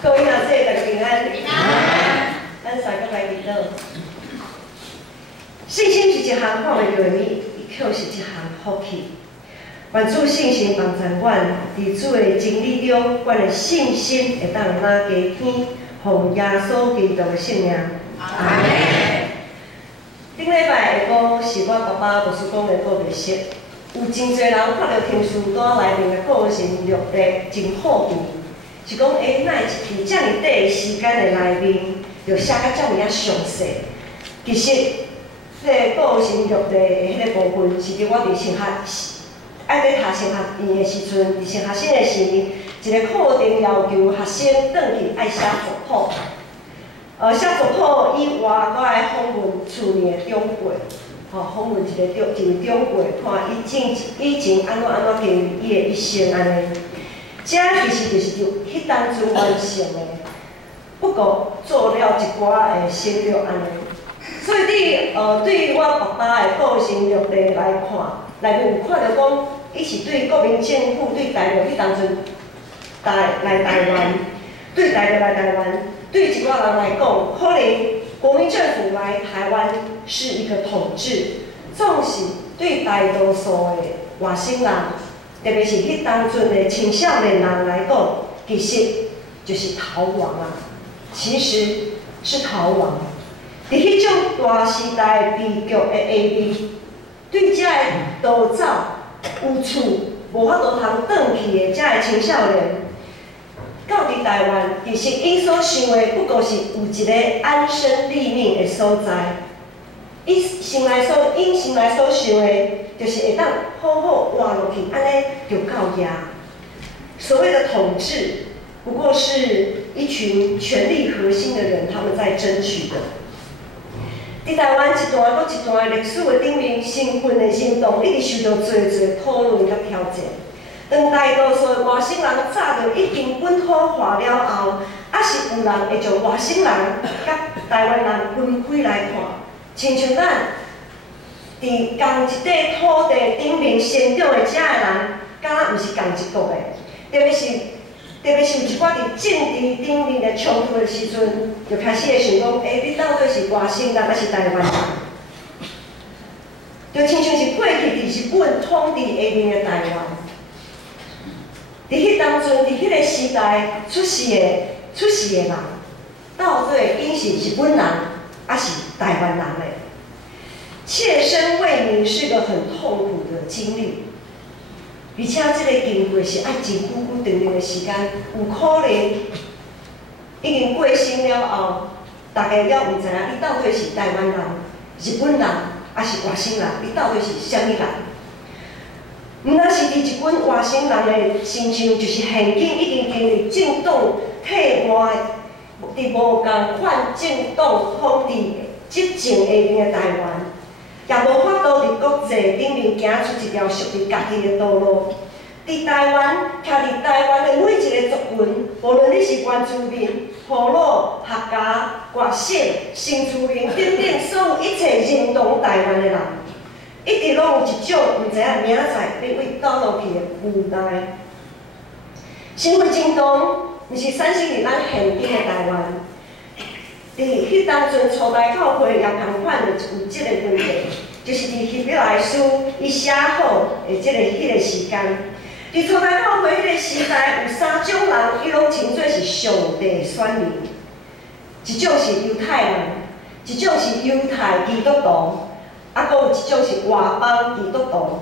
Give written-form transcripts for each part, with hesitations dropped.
各位老师，大家平安。平安。咱三个来祈祷。信心是一项看袂到的物，伊却是一项福气。愿主信心帮助阮，伫主的真理中，阮的信心会当拿加天，奉耶稣基督的圣名。阿门。顶礼拜下晡是我爸爸牧师讲的告别式，有真侪人看到天书单内面的个人录例真好奇。 是讲，哪一支遮尔短的时间的内面，就写甲遮尔啊详细。其实，迄个个人录的迄个部分，是伫我伫升学，爱咧读升学院的时阵，伫升学生的时，一个课程要求学生转去爱写族谱。写族谱以外，搁爱访问厝里的长辈，访问一个长辈，看以前安怎经历伊的一生安尼。 这其实就是迄当阵完成的，不过做了一寡的省略安尼。所以对于我爸爸的个人录例来看，内面有看到讲，伊是对国民政府对大陆迄当阵来台湾，对大陆来台湾，对一寡人来讲，可能国民政府来台湾是一个统治，总是对大多数的外省人。 特别是迄当阵的青少年人来讲，其实就是逃亡啊，其实是逃亡。伫迄种大时代悲剧的下面，对遮个逃走有厝无法度通转去的遮个青少年，到伫台湾，其实因所想的不过是有一个安身立命的所在。因心内所想的。 就是会当好好活落去，安尼就到遐。所谓的统治，不过是一群权力核心的人他们在争取的。伫台湾一段搁一段历史的顶面，身份的认同一直受到侪讨论甲挑战。当大多数的外省人早就已经本土化了后，还是有人会将外省人甲台湾人分开来看，亲像咱。 伫同一块土地顶面生长的遮个人，敢若毋是同一国的。特别是有一寡伫政治顶面的冲突的时阵，就开始会想讲，你到底是外省人还是台湾人？就亲像是过去伫日本统治下面的台湾，伫迄当阵，伫迄个时代出世的人，到底因是日本人还是台湾人呢？ 切身为民是个很痛苦的经历，而且这个经过是爱真久长的时间，有可能已经过身了后，大家了毋知影你到底是台湾人、日本人还是外省人，你到底是啥物人？毋但是伫一群外省人的身上，就是现今已经经历政党替换，伫无共款政党统治执政下面的台湾。 也无法度伫国际顶面行出一条属于家己的道路。伫台湾，徛伫台湾的每一个族群，无论你是原住民、部落、客家、外省、新住民等等，所有一切认同台湾的人，一直拢有一种毋知影明仔载要为倒落去的无奈。身份认同，毋是产生伫咱现今的台湾。 伫迄当阵，初代教会也同款有即个问题，就是伫希伯来书伊写好的迄个时间，伫初代教会迄个时代，有3种人，伊拢称作是上帝选民，一种是犹太人，一种是犹太基督徒，搁有一种是外邦基督徒。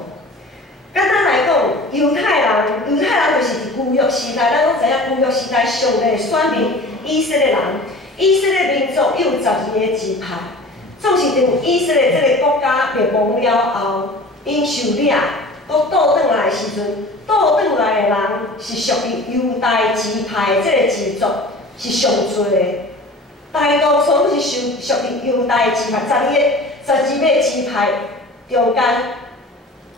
简单来讲，犹太人就是旧约时代，咱拢知影旧约时代上帝的选民以色列人。 以色列民族有12个支派，总是当以色列这个国家灭亡了后，因受领，搁倒转来的时阵，倒转来的人是属于犹大支派的这个支族是上多的，大多数拢是属于犹大支派12个支派中间，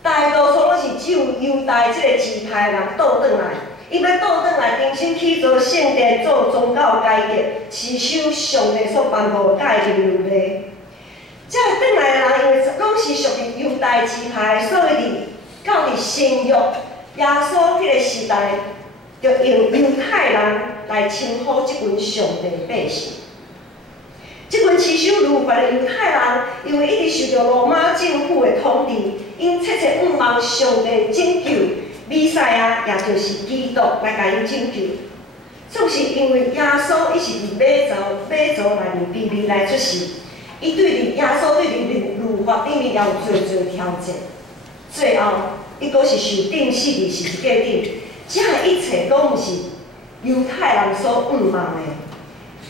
大多数拢是只有犹大这个支派的人倒转来。 伊要倒转来重新起造圣殿，做宗教改革，持守上帝所颁布改革律例。这转来的人，因为拢是属于犹大支派，所以到伫新约耶稣迄个时代，就用犹太人来称呼即群上帝百姓。即群持守律法的犹太人，因为一直受到罗马政府的统治，因切切仰望上帝拯救弥赛亚，也就是基督来甲因拯救。总是因为耶稣伊是伫马槽内面卑微来出世，伊耶稣对伫律法顶面也有侪挑战，最后伊阁是受钉死伫十字架顶，这一切拢毋是犹太人所仰望的。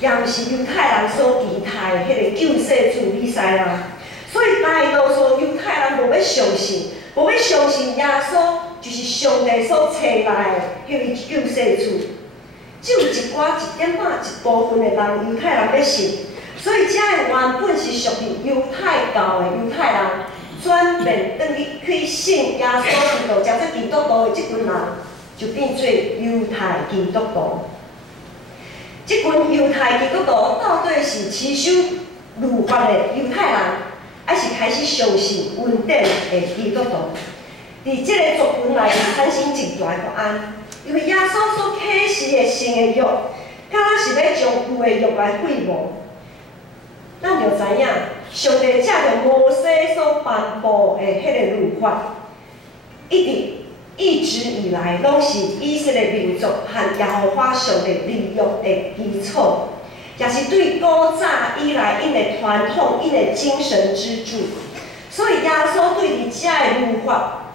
也毋是犹太人所期待的迄个救世主弥赛亚，所以大多数犹太人无要相信，无要相信耶稣就是上帝所找来的迄位救世主。只有一点仔一部分的人犹太人要信，所以这原本是属于犹太教的犹太人，转变转去信耶稣基督，接做基督徒的即群人，就变做犹太基督徒。即群犹太基督徒到底是持守律法的犹太人，还是开始相信恩典的基督徒？伫即个作文内产生一大个案，因为耶稣所启示的新的约，敢若是要将旧的约来废无。咱就知影，上帝借着摩西所颁布的迄个律法，一直以来拢是以色列民族和耶和华上帝立约的基础，也是对古早以来因的传统、因的精神支柱。所以耶稣对伫遮的律法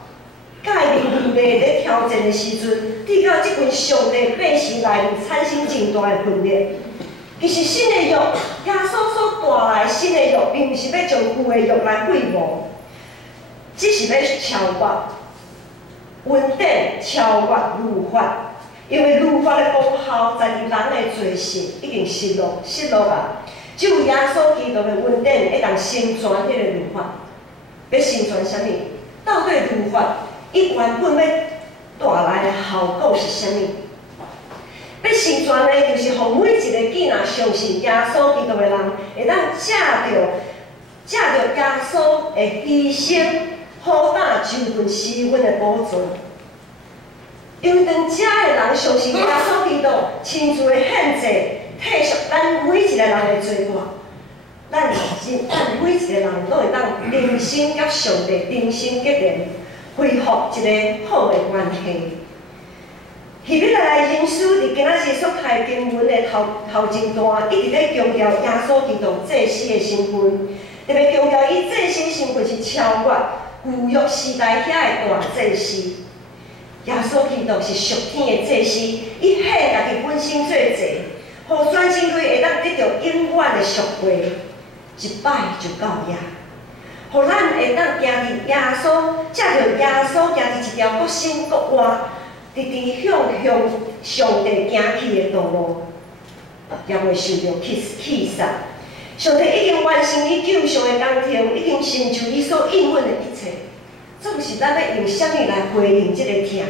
界面律例咧挑战的时阵，对到即群上帝百姓内面产生真大的分裂。其实新的约，耶稣所带来新的约，并毋是要将旧的约来废无，只是要超越恩典，超越律法。因为律法的功效在于人的罪性已经失落啊！只有耶稣基督的恩典会当成全迄个律法。要成全啥物？到底律法伊原本要带来的效果是啥物？要成全的，就是互每一个囝仔相信耶稣基督的人，会当借着耶稣的牺牲，好打救恩施恩的保存。因为当遮的人相信耶稣基督亲自的献祭，替赎咱每一个人的罪过，咱每一个人拢会当重新甲上帝重新结连，恢复一个好的关系。希伯来人书伫今仔日所读经文的头前段，一直咧强调耶稣基督祭司的身份，特别强调伊祭司身份是超越旧约时代遐的大祭司。耶稣基督是属天的祭司，伊献家己本身做祭，互全人类会当得到永远的赎回，一摆就到遐。互咱会当行伫耶稣，借着耶稣行伫一条各新各活，直直向上帝行去的道路，也袂受到气杀。上帝已经完成伊救赎的工程，已经成就伊所应允的一切。总是咱要用啥物来回应这个听？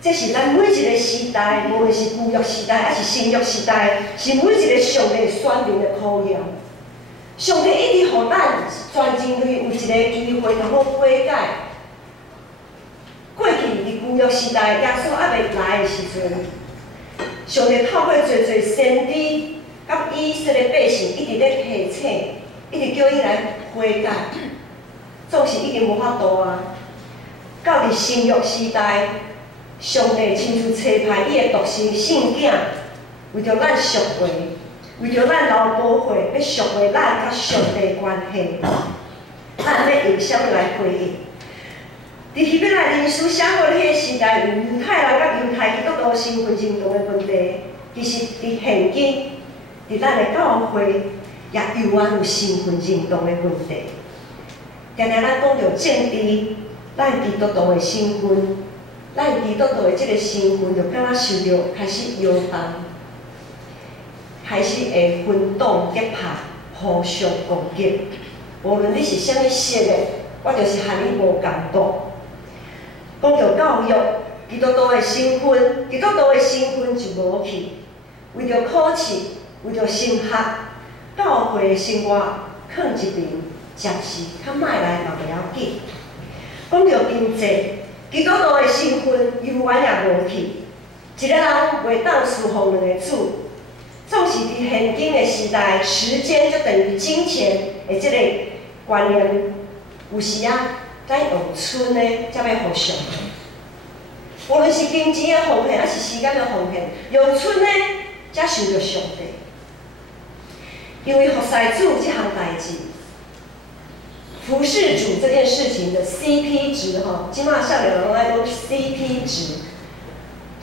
这是咱每一个时代，无论是旧约时代还是新约时代，是每一个上帝选民的考验。上帝一直互咱全人类有一个机会，通好悔改。过去伫旧约时代，耶稣还未来的时阵，上帝透过侪先知甲以色列百姓一直咧提醒，一直叫伊来悔改，总是已经无法度啊。到伫新约时代，上帝亲自差派伊的独生圣囝，为着咱赎回，为着咱流宝血，要赎回咱甲上帝的关系，咱要用啥物来回应？伫希伯来人书写过迄个时代，有犹太人甲犹太基督徒身份认同的问题，其实伫现今，伫咱的教会也有有身份认同的问题。常常咱讲到政治，咱基督徒的身份，咱基督徒的即个身份，就敢若受到开始摇动，开始会分党结派，互相攻击。无论你是啥物色的，我就是和你无共度。讲到教育，基督徒的身份，基督徒的身份就无去。为着考试，为着升学，教会的生活放一边，暂时较莫来嘛袂要紧。讲到经济，基督徒的身份永远也无去。一个人袂当侍奉两个主，总是伫现今的时代，时间就等于金钱的这个观念，有时啊，咱用剩的才要互上帝。无论是金钱的奉献，还是时间的奉献，用剩的才想着上帝。因为服侍主这项代志，服侍主这件事情的 CP 值哈，今嘛上有人爱讲 CP 值，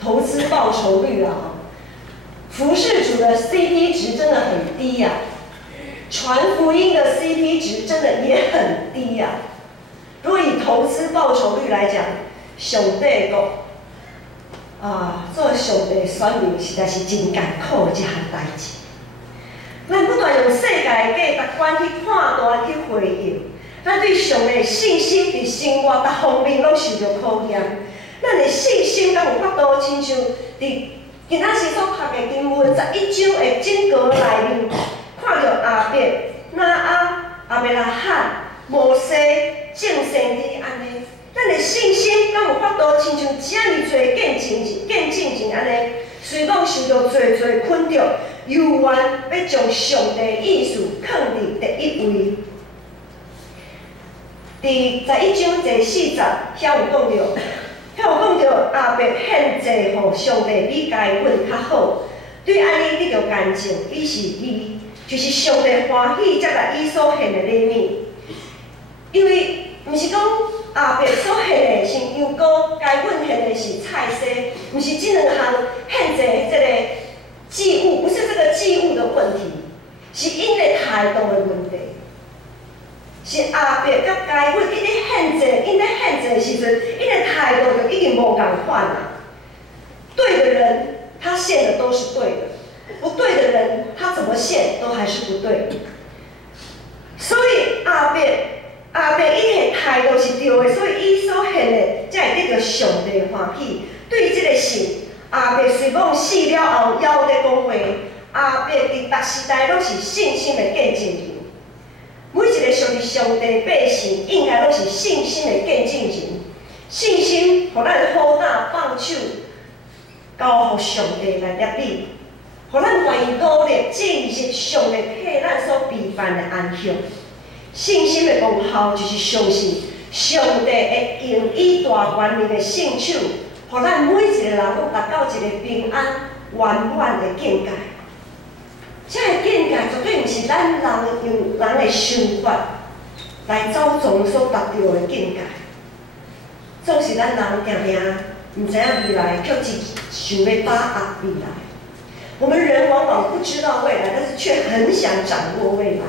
投资报酬率啊，服侍主的 CP 值真的很低呀、传福音的 CP 值真的也很低呀、如果以投资报酬率来讲，上帝讲做上帝的选民实在是真艰苦的这项代志。咱不断用世界的价值观去判断、去回应，咱对上帝的信心伫生活各方面拢受到考验。咱的信心敢有法度亲像伫今仔时所读的经文11章的经过内面，看到亚伯、拿阿伯拉罕、摩西、众先知安尼，咱的信心敢有法度亲像遮尔侪见证人安尼，虽讲受到侪困着。犹原要将上帝的意思放伫第一位。伫11章第40，遐有讲到亚伯献祭互上帝比该阮较好，对安尼得到干净，伊是伊，就是上帝欢喜才来伊所献的礼物。因为毋是讲亚伯所献的是羊羔，该阮献的是菜色，毋是即两项献祭这个。祭物不是这个祭物的问题，是因的态度的问题。是亚伯甲该阮因咧献祭的时阵，因的态度就已经无共款啦。对的人，他献的都是对的；不对的人，他怎么献都还是不对。所以亚伯因的态度是对的，所以伊所献的才会得到上帝欢喜。对这个事。亚伯虽讲死了后，还有咧讲话。亚伯伫逐时代拢是信心的见证人。每一个属于上帝百姓，应该拢是信心的见证人。信心，互咱好胆放手，交互上帝来接力，互咱愿意努力进入上帝替咱所备办的安息。信心的功效就是相信上帝会用伊大权力的圣手。互咱每一个人拢达到一个平安圆满的境界。这个境界绝对毋是咱人用人的想法来走总所达到的境界。总是咱人定定毋知影未来，却只想要把握未来。我们人往往不知道未来，但是却很想掌握未来。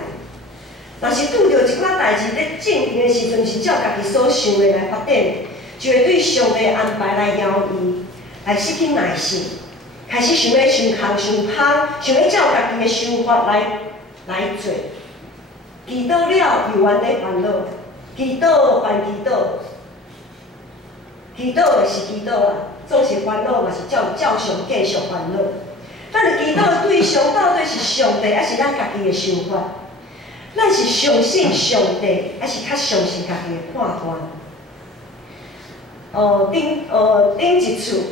若是拄到一寡代志咧进行的时阵，是照家己所想的来发展。就会对上帝安排来犹豫，来失去耐心，开始想要伤空、伤歹，想要照家己的想法来做。祈祷了又原咧烦恼，祈祷办祈祷，祈祷的是祈祷啊，总是烦恼嘛是照常继续烦恼。咱的祈祷的对象到底是上帝，还是咱家己的想法？咱是相信上帝，还是较相信家己的判断？顶一次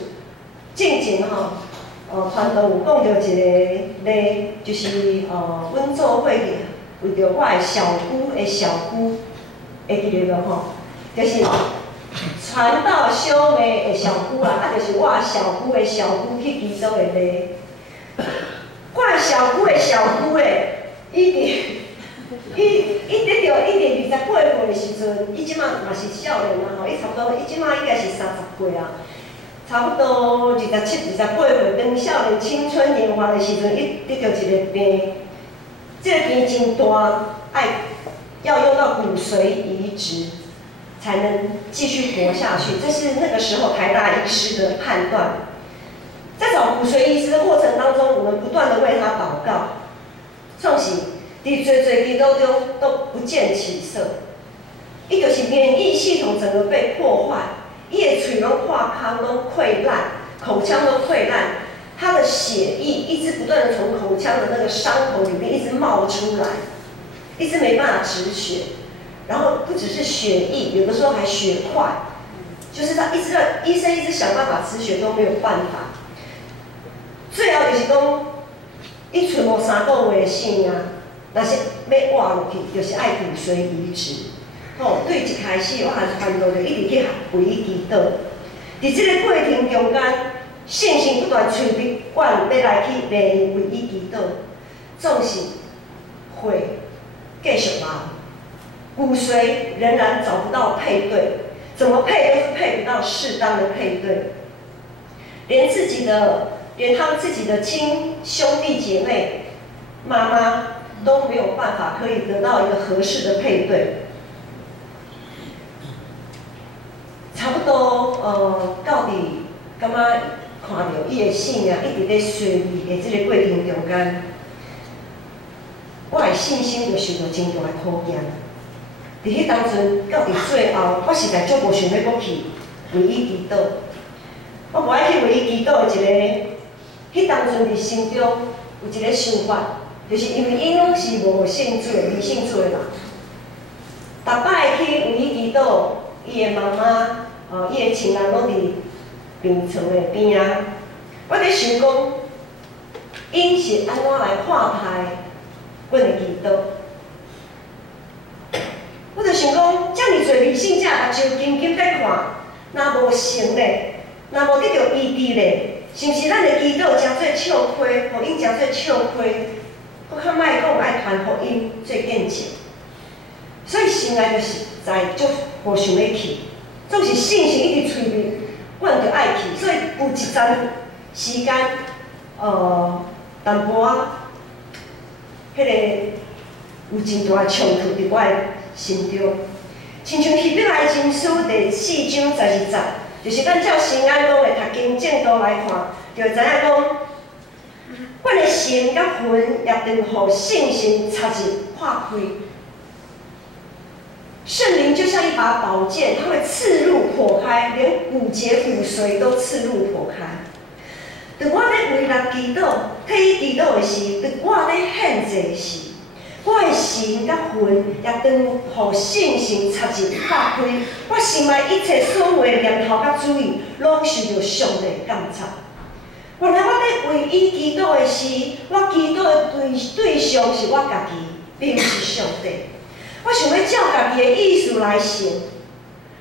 进前吼，传道有讲到一个例，就是阮做伙为着我的小姑会记得无吼？就是传道小妹的小姑啦，就是我小姑的小姑去基督的例。我小姑的小姑伊得到28岁的时阵，伊即马嘛是少年啦吼，伊差不多，伊即马应该是30岁啊，差不多27、28岁，当少年青春年华的时阵，伊得到一个病，这个病真大，要用到骨髓移植才能继续活下去，这是那个时候台大医师的判断。在找骨髓移植的过程当中，我们不断的为他祷告，创始。伫侪祈祷中都不见起色，伊就是免疫系统整个被破坏，伊的嘴拢化空，拢溃烂，口腔都溃烂，他的血液一直不断的从口腔的那个伤口里面一直冒出来，一直没办法止血，然后不只是血液，有的时候还血块，就是他医生一直想办法止血都没有办法，最后就是讲，伊剩无3个月的性命，若是要活落去，就是爱骨髓移植。吼，对一开始我含传道就一直去为伊祈祷。伫即个过程中间，圣神不断催逼阮要来去为伊祈祷，总是会继续忙。骨髓仍然找不到配对，怎么配都是配不到适当的配对，连他们自己的亲兄弟姐妹、妈妈都没有办法可以得到一个合适的配对。差不多到底感觉看到伊的性命一直在衰微的这个过程中间，我的信心就受到真大的考验。伫迄当阵到伫最后，我实在足无想要搁去为伊祈祷。我无爱去为伊祈祷的一个，迄当阵伫心中有一个想法，就是因为伊拢是无信主的、未信主的人，逐摆去为伊祈祷，伊的妈妈、伊的亲人拢伫病床的边啊。我伫想讲，因是安怎来看待阮的祈祷？我就想讲，遮尔侪理性者目睭紧紧在看，若无成咧，若无得到医治咧，是毋是咱的祈祷诚做笑亏，互因诚做笑亏？搁较莫讲爱传福音做见证，所以心内就是在足无想要去，总是信心一直催眠，阮着爱去，所以有一阵时间，淡薄仔，迄个有真大冲突伫我的心中，亲像希伯来经书第4章12节，就是咱照新安讲的读经正道来看，就会知影讲，阮的心甲魂也当互圣神插入化开。圣灵就像一把宝剑，它会刺入破开，连骨节骨髓都刺入破开。当我咧为人祈祷、替伊祈祷的时，当我咧献祭时，我的心甲魂也当互圣神插入打开，我心内一切所有的念头甲主意，拢受到上帝感召。原来我咧为伊祈祷的时，我祈祷的对象是我家己，并不是上帝。我想要照家己的意思来行，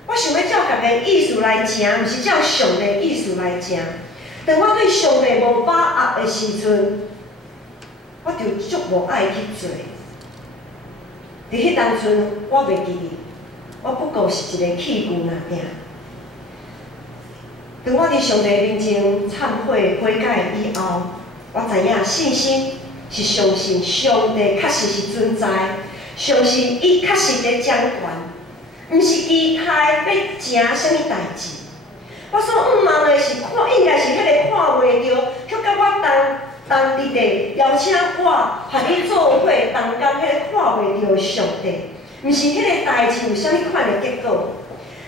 我想要照家己的意思来行，毋是照上帝的意思来行。当我对上帝无把握的时阵，我就足无爱去做。伫迄当阵，我袂记哩，我不过是一个弃妇仔尔。当我伫上帝面前忏悔悔改以后，我知影信心是相信上帝确实是存在，相信伊确实在掌权，毋是期待要成什物代志。我所盼望的是应该是迄个看袂到，却甲我同伫地邀请我和你做伙同甘迄个看袂到的上帝，毋是迄个代志有啥物款的结果。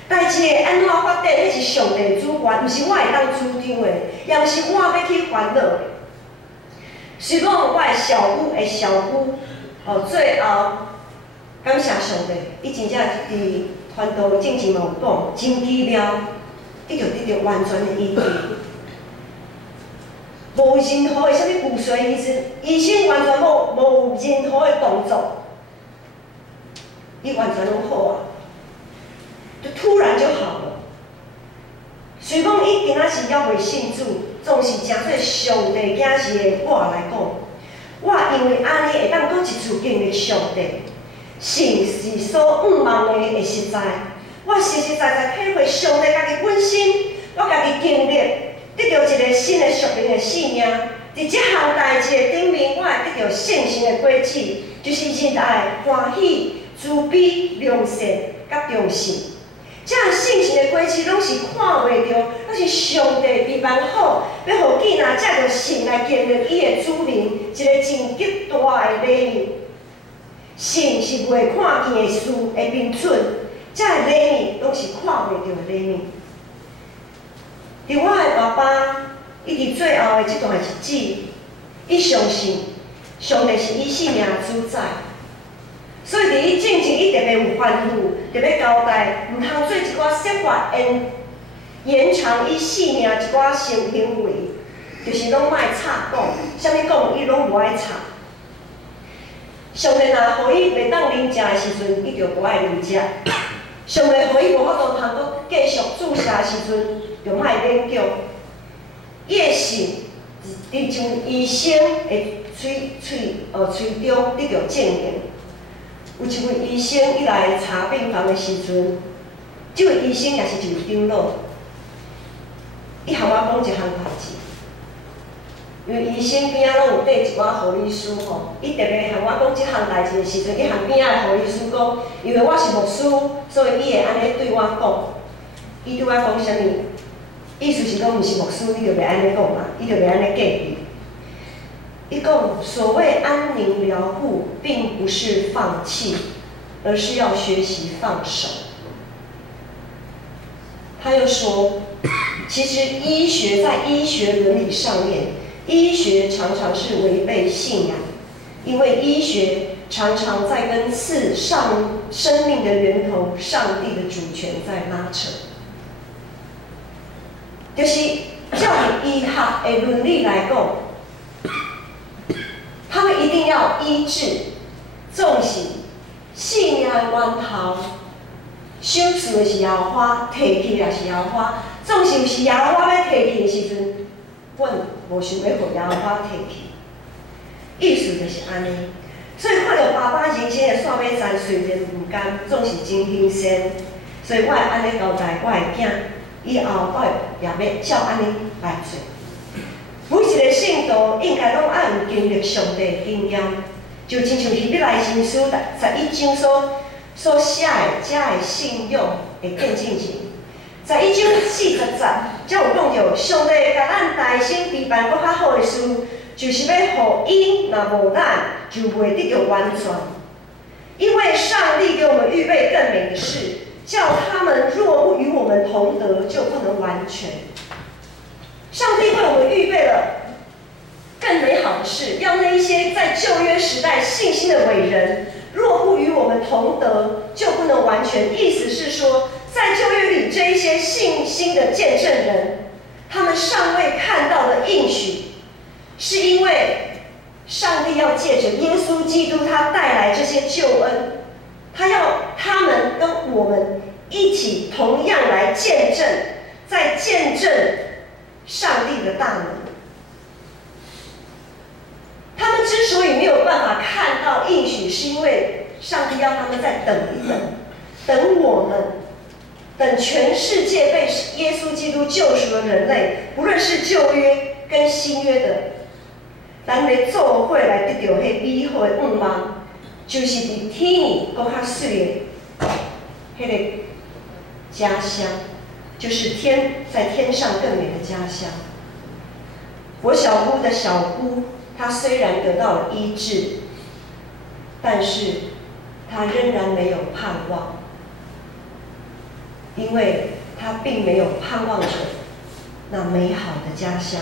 代志会安怎发展，迄是上帝的主权，毋是我会当主张的，也毋是我要去烦恼的。虽讲我的小姑，最后感谢上帝，伊真正伫传道正经嘛有讲，真奇妙，伊就得到完全的医治。无任何的啥物骨髓移植，医生完全无任何的动作，伊完全拢好啊，就突然就好了。虽讲伊今仔是还未信主，总是诚做上帝囝是的我来讲，我因为安尼会当搁一次经历上帝，信是所盼望的会实在。我实实在在体会上帝家己本身，我家己经历。得到一个新的属灵的性命，伫这项代志的顶面，我会得到圣神的果子，就是仁爱、欢喜、慈悲、良善、甲忠信。这项圣神的果子拢是看袂到，拢是上帝备办好，要互囝仔借着信来经历伊的主名，一个真极大的礼物。信是未看见的事的标准，这个礼物拢是看袂到的礼物。伫我的爸爸，伊伫最后的这段日子，伊相信上帝是伊性命的主宰，所以伫伊进前，伊特别有吩咐，特别交代，毋通做一寡设法延长伊性命一寡行为，就是拢莫插讲，啥物讲伊拢无爱插。上帝若互伊袂当啉食的时阵，伊就无爱啉食；上帝互伊无法度通搁继续注射的时阵，就莫勉强。伊的信伫从医生的喙中得到证明。有一位医生伊来查病房的时阵，这位医生也是一位长老，伊向我讲一项代志。因为医生边仔拢有缀一寡护理师吼，伊特别向我讲即项代志的时阵，伊向边仔的护理师讲，因为我是牧师，所以伊会安尼对我讲。伊对我讲啥物？意思是讲，毋是牧师，你就袂安尼讲嘛，伊就袂安尼建议。伊讲，所谓安宁疗护，并不是放弃，而是要学习放手。他又说，其实医学在医学伦理上面。医学常常是违背信仰，因为医学常常在跟赐上生命的源头上帝的主权在拉扯。就是照医学的伦理来讲，他们一定要医治，总是性命的源头，手术的是耶和华，提起也是耶和华，总是有时耶和华要提起的时阵。阮无想要互耶和华提起，意思就是安尼。所以看到爸爸人生的线尾站，虽然毋甘，总是真新鲜。所以我会安尼交代我的囝，以后我也要照安尼来做。每一个信徒应该拢爱有经历上帝的经验，就亲像希伯来前书11章所写的，遮的信仰会更进前。11章40节，才有讲着上帝甲咱大心备办搁较好的事，就是要互因若无咱，就袂得到完全。因为上帝给我们预备更美的事，叫他们若不与我们同得，就不能完全。上帝为我们预备了更美好的事，要那一些在旧约时代信心的伟人，若不与我们同得，就不能完全。意思是说，在旧约里这一些信心的见证人，他们尚未看到的应许，是因为上帝要借着耶稣基督他带来这些救恩，他要他们跟我们一起同样来见证，在见证上帝的大能。他们之所以没有办法看到应许，是因为上帝要他们再等一等，等我们，等全世界被耶稣基督救赎的人类，不论是旧约跟新约的，咱的做伙来得到迄美好的愿望，就是伫天搁较水的迄个家乡，就是在天上更美的家乡。我小姑的小姑，她虽然得到了医治，但是她仍然没有盼望，因为她并没有盼望着那美好的家乡，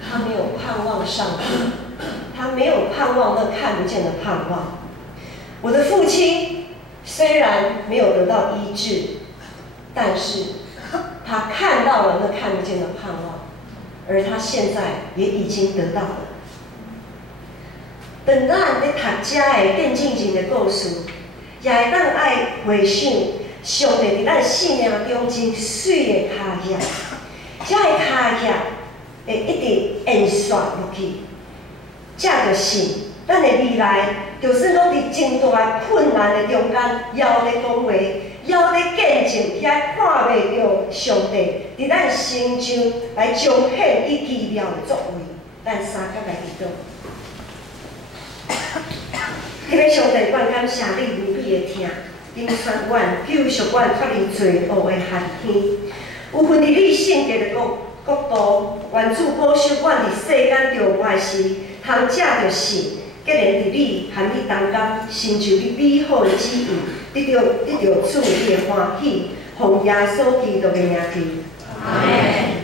她没有盼望上帝，她没有盼望那看不见的盼望。我的父亲虽然没有得到医治，但是他看到了那看不见的盼望，而他现在也已经得到了。当咱咧读这个更进前的故事，也会当爱回想上帝伫咱生命中真水的脚印，这个脚印会一直延续落去，这就是咱的未来。就算讲伫真大困难的中间，也有咧讲话，也有咧见证，遐看袂到上帝伫咱心中来彰显伊奇妙的作为。咱三甲来祈祷。迄个上帝，愿感谢你无比的听，因宣阮救赎阮脱离罪恶的限天，有份伫你圣洁的国度，愿主保守阮伫世间着活时，通借着信。结连伫你和你同甘，成就你美好的旨意，得到主你的欢喜，奉耶稣基督的名祈。阿门。